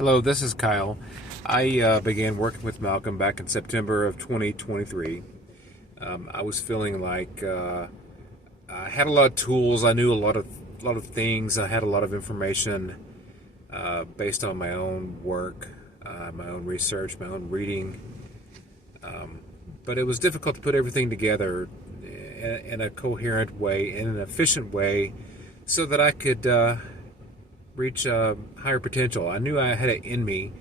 Hello, this is Kyle. I began working with Malcolm back in September of 2023. I was feeling like I had a lot of tools. I knew a lot of things. I had a lot of information based on my own work, my own research, my own reading. But it was difficult to put everything together in a coherent way, in an efficient way, so that I could reach higher potential. I knew I had it in me,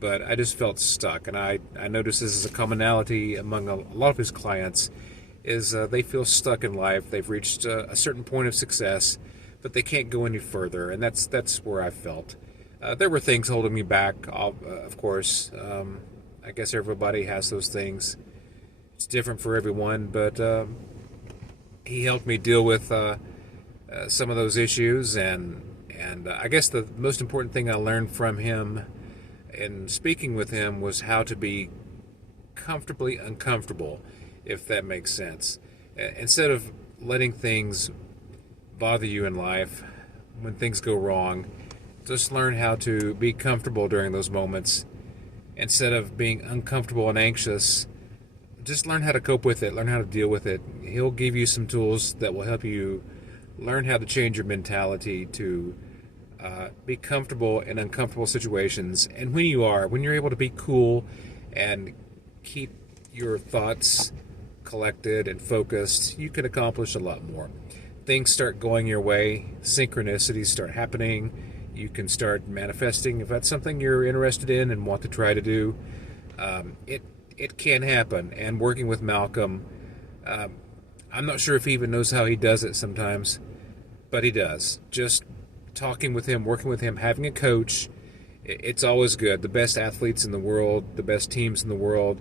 but I just felt stuck. And I noticed this is a commonality among a lot of his clients, is they feel stuck in life. They've reached a certain point of success, but they can't go any further. And that's where I felt. There were things holding me back, of course. I guess everybody has those things. It's different for everyone, but he helped me deal with some of those issues, and I guess the most important thing I learned from him in speaking with him was how to be comfortably uncomfortable, if that makes sense. Instead of letting things bother you in life when things go wrong, just learn how to be comfortable during those moments. Instead of being uncomfortable and anxious, just learn how to cope with it, learn how to deal with it. He'll give you some tools that will help you learn how to change your mentality to be comfortable in uncomfortable situations. And when you're able to be cool and keep your thoughts collected and focused, you can accomplish a lot more. Things start going your way, synchronicities start happening, you can start manifesting if that's something you're interested in and want to try to do. It can happen. And working with Malcolm, I'm not sure if he even knows how he does it sometimes, but he does. Just talking with him, working with him, having a coach, it's always good. The best athletes in the world, the best teams in the world,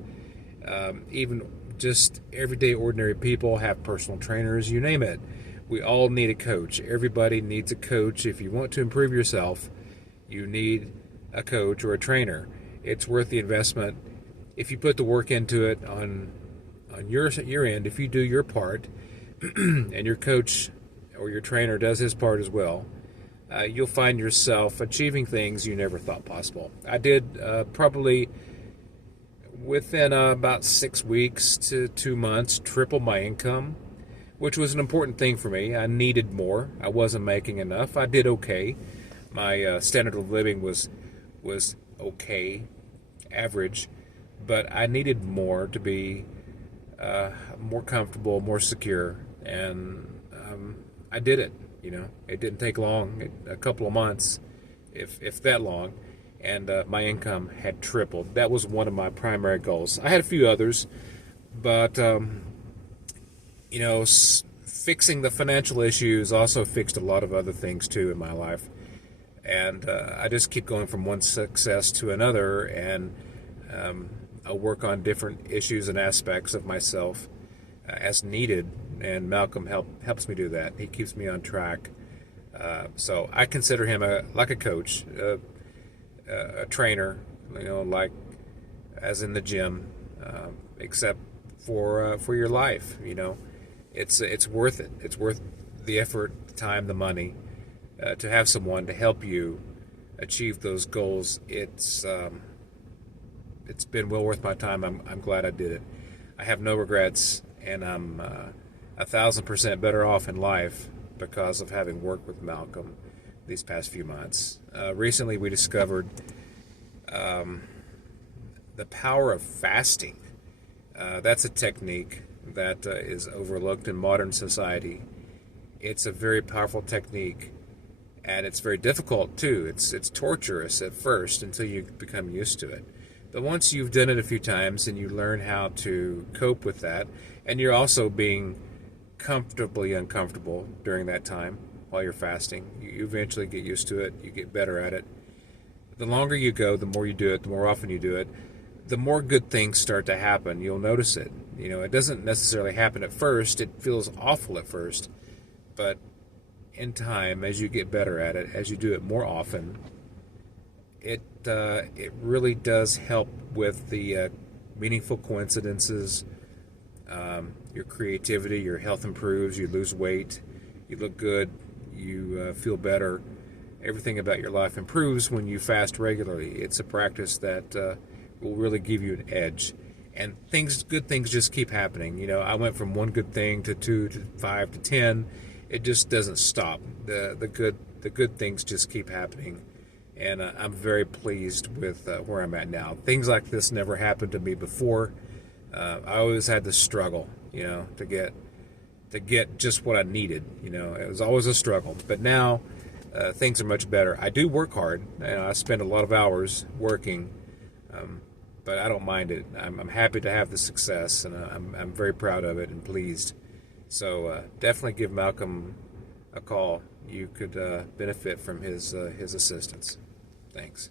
even just everyday ordinary people have personal trainers, you name it. We all need a coach. Everybody needs a coach. If you want to improve yourself, you need a coach or a trainer. It's worth the investment. If you put the work into it on your end, if you do your part, and your coach or your trainer does his part as well, you'll find yourself achieving things you never thought possible. I did probably within about 6 weeks to 2 months triple my income, which was an important thing for me. I needed more. I wasn't making enough. I did okay. My standard of living was okay, average, but I needed more to be more comfortable, more secure, and I did it. It didn't take long, a couple of months, if that long, and my income had tripled. That was one of my primary goals. I had a few others, but fixing the financial issues also fixed a lot of other things too in my life, and I just keep going from one success to another, and I'll work on different issues and aspects of myself as needed, and Malcolm helps me do that. He keeps me on track. So I consider him like a coach, a trainer, like as in the gym, except for your life. It's worth it. It's worth the effort, the time, the money, to have someone to help you achieve those goals. It's been well worth my time. I'm glad I did it. I have no regrets, and I'm 1,000% better off in life because of having worked with Malcolm these past few months. Recently, we discovered the power of fasting. That's a technique that is overlooked in modern society. It's a very powerful technique, and it's very difficult too. It's torturous at first until you become used to it. But once you've done it a few times and you learn how to cope with that, and you're also being comfortably uncomfortable during that time while you're fasting, you eventually get used to it, you get better at it. The longer you go, the more you do it, the more often you do it, the more good things start to happen. You'll notice it. It doesn't necessarily happen at first. It feels awful at first. But in time, as you get better at it, as you do it more often, it really does help with the meaningful coincidences. Your creativity, your health improves, you lose weight, you look good, you feel better. everything about your life improves when you fast regularly. It's a practice that will really give you an edge. And good things just keep happening. You know, I went from one good thing to 2 to 5 to 10. It just doesn't stop. The good things just keep happening. And I'm very pleased with where I'm at now. Things like this never happened to me before. I always had to struggle, you know, to get just what I needed. You know, it was always a struggle. But now things are much better. I do work hard, and I spend a lot of hours working, but I don't mind it. I'm happy to have the success, and I'm very proud of it and pleased. So definitely give Malcolm a call. You could benefit from his assistance. Thanks.